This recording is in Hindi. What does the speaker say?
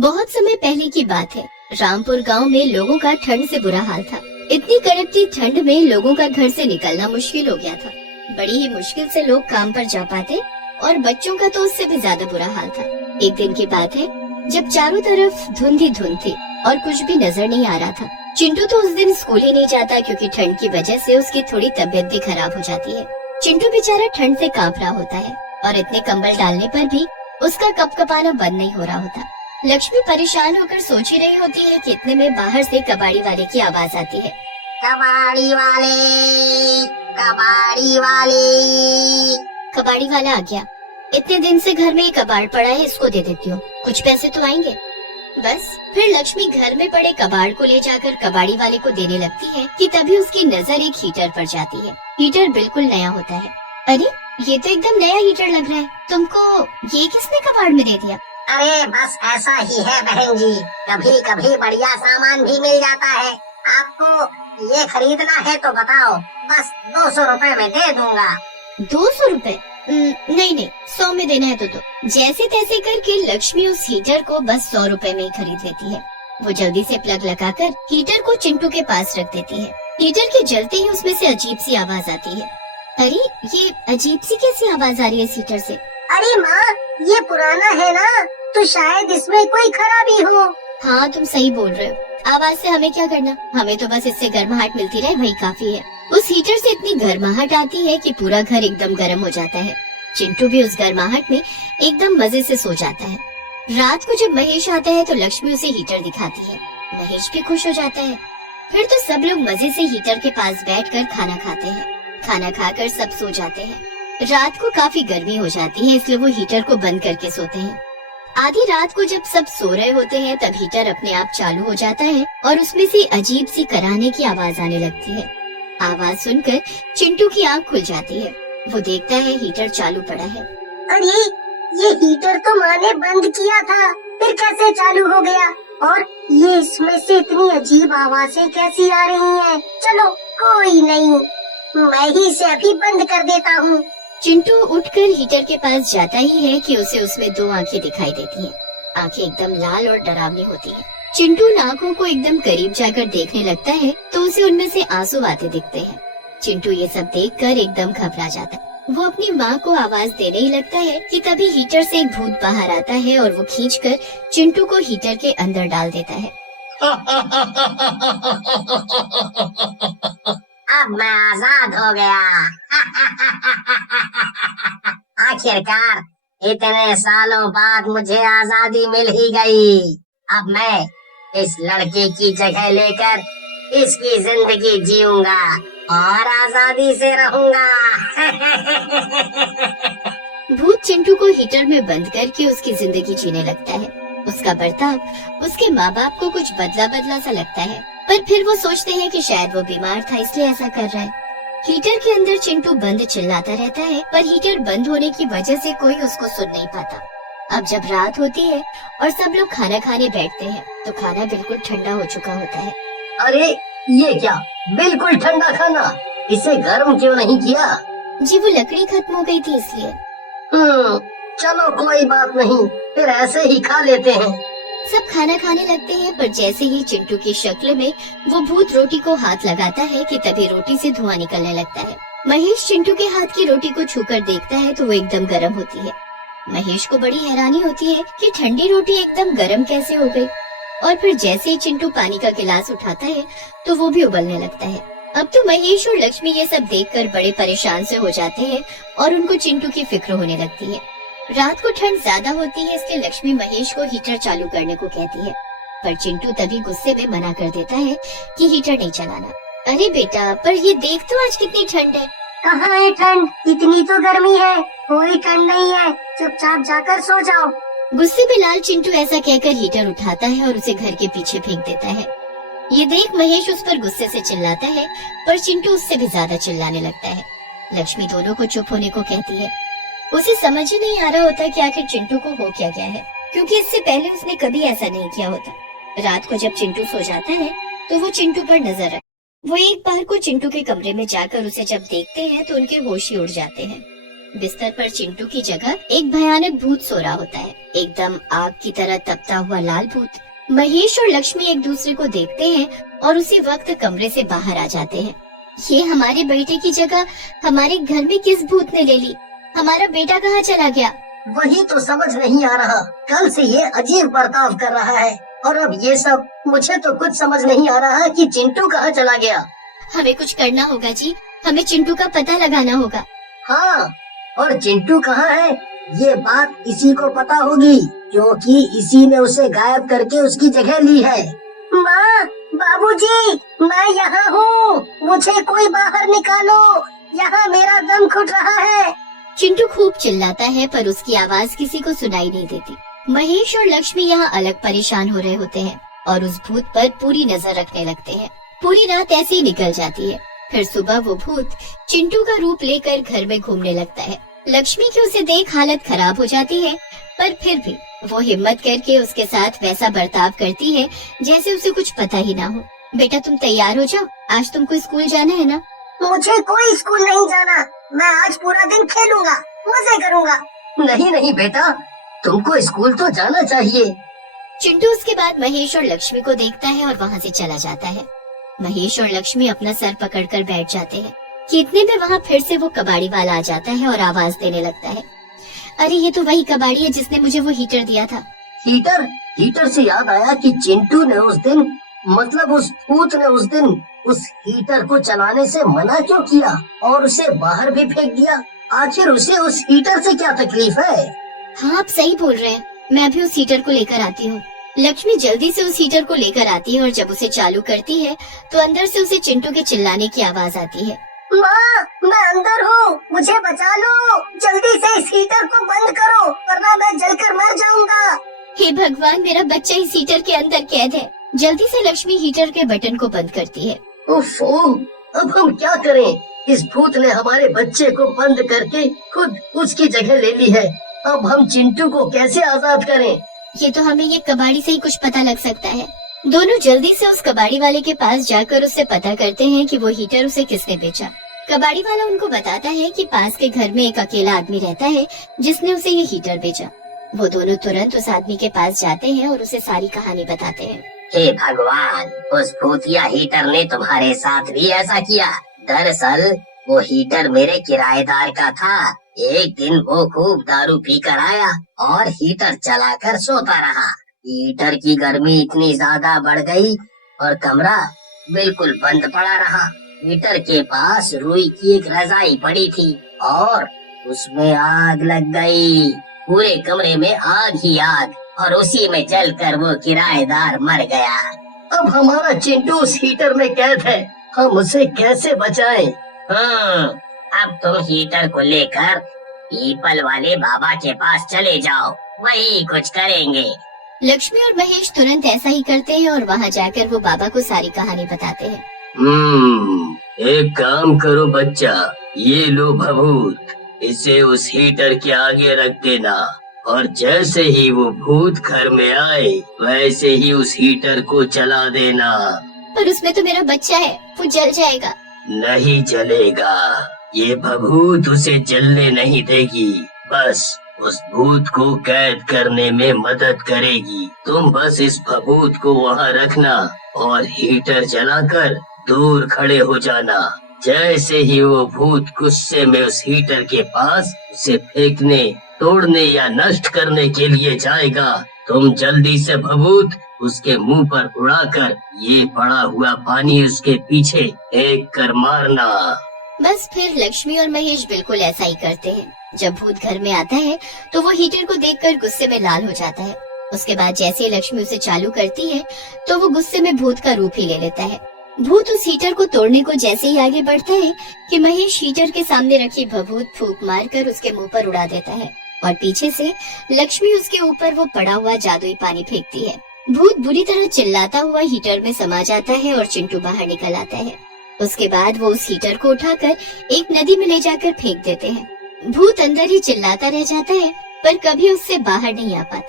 बहुत समय पहले की बात है। रामपुर गांव में लोगों का ठंड से बुरा हाल था। इतनी कड़कती ठंड में लोगों का घर से निकलना मुश्किल हो गया था। बड़ी ही मुश्किल से लोग काम पर जा पाते और बच्चों का तो उससे भी ज्यादा बुरा हाल था। एक दिन की बात है जब चारों तरफ धुंध ही धुंध थी और कुछ भी नजर नहीं आ रहा था। चिंटू तो उस दिन स्कूल ही नहीं जाता क्योंकि ठंड की वजह से उसकी थोड़ी तबीयत भी खराब हो जाती है। चिंटू बेचारा ठंड से कांप रहा होता है और इतने कंबल डालने पर भी उसका कपकपाना बंद नहीं हो रहा होता। लक्ष्मी परेशान होकर सोच ही रही होती है कि इतने में बाहर से कबाड़ी वाले की आवाज आती है। कबाड़ी वाले, कबाड़ी वाले। कबाड़ी वाला आ गया। इतने दिन से घर में एक कबाड़ पड़ा है, इसको दे देती हूँ, कुछ पैसे तो आएंगे। बस फिर लक्ष्मी घर में पड़े कबाड़ को ले जाकर कबाड़ी वाले को देने लगती है कि तभी उसकी नजर एक हीटर पर जाती है। हीटर बिल्कुल नया होता है। अरे ये तो एकदम नया हीटर लग रहा है, तुमको ये किसने कबाड़ में दे दिया? अरे बस ऐसा ही है बहन जी, कभी कभी बढ़िया सामान भी मिल जाता है। आपको ये खरीदना है तो बताओ, बस 200 रुपए में दे दूंगा। 200 रुपए? नहीं नहीं, 100 में देना है तो। जैसे तैसे करके लक्ष्मी उस हीटर को बस 100 रुपए में ही खरीद लेती है। वो जल्दी से प्लग लगाकर हीटर को चिंटू के पास रख देती है। हीटर के जलते ही उसमें से अजीब सी आवाज आती है। अरे ये अजीब सी कैसी आवाज आ रही है इस हीटर से? अरे माँ, ये पुराना है ना, तो शायद इसमें कोई खराबी हो। हाँ तुम सही बोल रहे हो। आवाज से हमें क्या करना, हमें तो बस इससे गर्माहट मिलती रहे वही काफी है। उस हीटर से इतनी गर्माहट आती है कि पूरा घर एकदम गर्म हो जाता है। चिंटू भी उस गर्माहट में एकदम मजे से सो जाता है। रात को जब महेश आता है तो लक्ष्मी उसे हीटर दिखाती है। महेश भी खुश हो जाता है। फिर तो सब लोग मजे से हीटर के पास बैठकर खाना खाते हैं। खाना खाकर सब सो जाते हैं। रात को काफी गर्मी हो जाती है, इसलिए वो हीटर को बंद करके सोते हैं। आधी रात को जब सब सो रहे होते हैं तब हीटर अपने आप चालू हो जाता है और उसमें से अजीब सी कराहने की आवाज आने लगती है। आवाज सुनकर चिंटू की आंख खुल जाती है। वो देखता है हीटर चालू पड़ा है। अरे ये हीटर तो माँ ने बंद किया था, फिर कैसे चालू हो गया? और ये इसमें से इतनी अजीब आवाजें कैसी आ रही हैं? चलो कोई नहीं, मैं ही इसे अभी बंद कर देता हूँ। चिंटू उठकर हीटर के पास जाता ही है कि उसे उसमें 2 आंखें दिखाई देती हैं। आंखें एकदम लाल और डरावनी होती हैं। चिंटू उन आंखों को एकदम करीब जाकर देखने लगता है तो उसे उनमें से आंसू आते दिखते हैं। चिंटू ये सब देखकर एकदम घबरा जाता है। वो अपनी माँ को आवाज देने ही लगता है कि तभी हीटर से एक भूत बाहर आता है और वो खींचकर चिंटू को हीटर के अंदर डाल देता है। अब मैं आजाद हो गया। आखिरकार इतने सालों बाद मुझे आजादी मिल ही गई। अब मैं इस लड़के की जगह लेकर इसकी जिंदगी जीऊंगा और आजादी से रहूंगा। भूत चिंटू को हीटर में बंद करके उसकी जिंदगी जीने लगता है। उसका बर्ताव उसके माँ बाप को कुछ बदला बदला सा लगता है, पर फिर वो सोचते हैं कि शायद वो बीमार था इसलिए ऐसा कर रहा है। हीटर के अंदर चिंटू बंद चिल्लाता रहता है, पर हीटर बंद होने की वजह से कोई उसको सुन नहीं पाता। अब जब रात होती है और सब लोग खाना खाने बैठते हैं तो खाना बिल्कुल ठंडा हो चुका होता है। अरे ये क्या, बिल्कुल ठंडा खाना, इसे गर्म क्यों नहीं किया? जी वो लकड़ी खत्म हो गई थी इसलिए। चलो कोई बात नहीं, फिर ऐसे ही खा लेते हैं। सब खाना खाने लगते हैं, पर जैसे ही चिंटू की शक्ल में वो भूत रोटी को हाथ लगाता है कि तभी रोटी से धुआं निकलने लगता है। महेश चिंटू के हाथ की रोटी को छूकर देखता है तो वो एकदम गर्म होती है। महेश को बड़ी हैरानी होती है कि ठंडी रोटी एकदम गर्म कैसे हो गई। और फिर जैसे ही चिंटू पानी का गिलास उठाता है तो वो भी उबलने लगता है। अब तो महेश और लक्ष्मी ये सब देखकर बड़े परेशान से हो जाते हैं और उनको चिंटू की फिक्र होने लगती है। रात को ठंड ज्यादा होती है, इसलिए लक्ष्मी महेश को हीटर चालू करने को कहती है, पर चिंटू तभी गुस्से में मना कर देता है कि हीटर नहीं चलाना। अरे बेटा, पर ये देख तो आज कितनी ठंड है। कहाँ है ठंड, इतनी तो गर्मी है, कोई ठंड नहीं है, चुपचाप जाकर सो जाओ। गुस्से में लाल चिंटू ऐसा कहकर हीटर उठाता है और उसे घर के पीछे फेंक देता है। ये देख महेश उस पर गुस्से से चिल्लाता है, पर चिंटू उससे भी ज्यादा चिल्लाने लगता है। लक्ष्मी दोनों को चुप होने को कहती है। उसे समझ ही नहीं आ रहा होता कि आखिर चिंटू को हो क्या गया है, क्योंकि इससे पहले उसने कभी ऐसा नहीं किया होता। रात को जब चिंटू सो जाता है तो वो चिंटू पर नजर रखता है। वो एक बार को चिंटू के कमरे में जाकर उसे जब देखते हैं तो उनके होश ही उड़ जाते हैं। बिस्तर पर चिंटू की जगह एक भयानक भूत सो रहा होता है, एकदम आग की तरह तपता हुआ लाल भूत। महेश और लक्ष्मी एक दूसरे को देखते हैं और उसी वक्त कमरे से बाहर आ जाते हैं। ये हमारे बेटे की जगह हमारे घर में किस भूत ने ले ली? हमारा बेटा कहाँ चला गया? वही तो समझ नहीं आ रहा। कल से ये अजीब बर्ताव कर रहा है और अब ये सब। मुझे तो कुछ समझ नहीं आ रहा कि चिंटू कहाँ चला गया। हमें कुछ करना होगा जी, हमें चिंटू का पता लगाना होगा। हाँ, और चिंटू कहाँ है ये बात इसी को पता होगी, क्योंकि इसी ने उसे गायब करके उसकी जगह ली है। माँ, बाबूजी, मैं यहाँ हूँ, मुझे कोई बाहर निकालो, यहाँ मेरा दम घुट रहा है। चिंटू खूब चिल्लाता है पर उसकी आवाज किसी को सुनाई नहीं देती। महेश और लक्ष्मी यहाँ अलग परेशान हो रहे होते हैं और उस भूत पर पूरी नजर रखने लगते हैं। पूरी रात ऐसे ही निकल जाती है। फिर सुबह वो भूत चिंटू का रूप लेकर घर में घूमने लगता है। लक्ष्मी की उसे देख हालत खराब हो जाती है, पर फिर भी वो हिम्मत करके उसके साथ वैसा बर्ताव करती है जैसे उसे कुछ पता ही ना हो। बेटा तुम तैयार हो जाओ, आज तुमको स्कूल जाना है ना? मुझे कोई स्कूल नहीं जाना, मैं आज पूरा दिन खेलूंगा, मजे करूंगा। नहीं नहीं बेटा, तुमको स्कूल तो जाना चाहिए। चिंटू उसके बाद महेश और लक्ष्मी को देखता है और वहाँ से चला जाता है। महेश और लक्ष्मी अपना सर पकड़कर बैठ जाते हैं कि इतने में वहाँ फिर से वो कबाड़ी वाला आ जाता है और आवाज देने लगता है। अरे ये तो वही कबाड़ी है जिसने मुझे वो हीटर दिया था। हीटर? हीटर से याद आया कि चिंटू ने उस दिन, मतलब उस भूत ने उस दिन उस हीटर को चलाने से मना क्यों किया और उसे बाहर भी फेंक दिया? आखिर उसे उस हीटर से क्या तकलीफ है? हाँ आप सही बोल रहे हैं, मैं अभी उस हीटर को लेकर आती हूँ। लक्ष्मी जल्दी से उस हीटर को लेकर आती है और जब उसे चालू करती है तो अंदर से उसे चिंटू के चिल्लाने की आवाज आती है। माँ, मैं अंदर हूँ, मुझे बचा लो, जल्दी से इस हीटर को बंद करो वरना मैं जलकर मर जाऊंगा। हे भगवान, मेरा बच्चा इस हीटर के अंदर कैद है। जल्दी से लक्ष्मी हीटर के बटन को बंद करती है। ओफो, अब हम क्या करें? इस भूत ने हमारे बच्चे को बंद करके खुद उसकी जगह ले ली है। अब हम चिंटू को कैसे आजाद करें? ये तो हमें ये कबाड़ी से ही कुछ पता लग सकता है। दोनों जल्दी से उस कबाड़ी वाले के पास जाकर उससे पता करते हैं कि वो हीटर उसे किसने बेचा। कबाड़ी वाला उनको बताता है कि पास के घर में एक अकेला आदमी रहता है जिसने उसे ये हीटर बेचा। वो दोनों तुरंत उस आदमी के पास जाते हैं और उसे सारी कहानी बताते हैं। हे भगवान, उस भूतिया हीटर ने तुम्हारे साथ भी ऐसा किया। दरअसल वो हीटर मेरे किराएदार का था। एक दिन वो खूब दारू पीकर आया और हीटर चलाकर सोता रहा। हीटर की गर्मी इतनी ज्यादा बढ़ गई और कमरा बिल्कुल बंद पड़ा रहा। हीटर के पास रुई की एक रजाई पड़ी थी और उसमें आग लग गई। पूरे कमरे में आग ही आग और उसी में जलकर वो किराएदार मर गया। अब हमारा चिंटू उस हीटर में कैद है, हम उसे कैसे बचाएं? अब तुम हीटर को लेकर पीपल वाले बाबा के पास चले जाओ, वही कुछ करेंगे। लक्ष्मी और महेश तुरंत ऐसा ही करते हैं और वहाँ जाकर वो बाबा को सारी कहानी बताते हैं। एक काम करो बच्चा, ये लो भभूत, इसे उस हीटर के आगे रख देना और जैसे ही वो भूत घर में आए वैसे ही उस हीटर को चला देना। पर उसमें तो मेरा बच्चा है, वो जल जाएगा। नहीं जलेगा, ये भभूत उसे जलने नहीं देगी, बस उस भूत को कैद करने में मदद करेगी। तुम बस इस भभूत को वहाँ रखना और हीटर जलाकर दूर खड़े हो जाना। जैसे ही वो भूत गुस्से में उस हीटर के पास उसे फेंकने, तोड़ने या नष्ट करने के लिए जाएगा, तुम जल्दी से भभूत उसके मुंह पर उड़ाकर ये पड़ा हुआ पानी उसके पीछे फेंक कर मारना। बस फिर लक्ष्मी और महेश बिल्कुल ऐसा ही करते हैं। जब भूत घर में आता है तो वो हीटर को देखकर गुस्से में लाल हो जाता है। उसके बाद जैसे ही लक्ष्मी उसे चालू करती है तो वो गुस्से में भूत का रूप ही ले लेता है। भूत उस हीटर को तोड़ने को जैसे ही आगे बढ़ता है कि महेश हीटर के सामने रखी भभूत फूंक मारकर उसके मुंह पर उड़ा देता है और पीछे से लक्ष्मी उसके ऊपर वो पड़ा हुआ जादुई पानी फेंकती है। भूत बुरी तरह चिल्लाता हुआ हीटर में समा जाता है और चिंटू बाहर निकल आता है। उसके बाद वो उस हीटर को उठाकर एक नदी में ले जाकर फेंक देते हैं। भूत अंदर ही चिल्लाता रह जाता है पर कभी उससे बाहर नहीं आ पाता।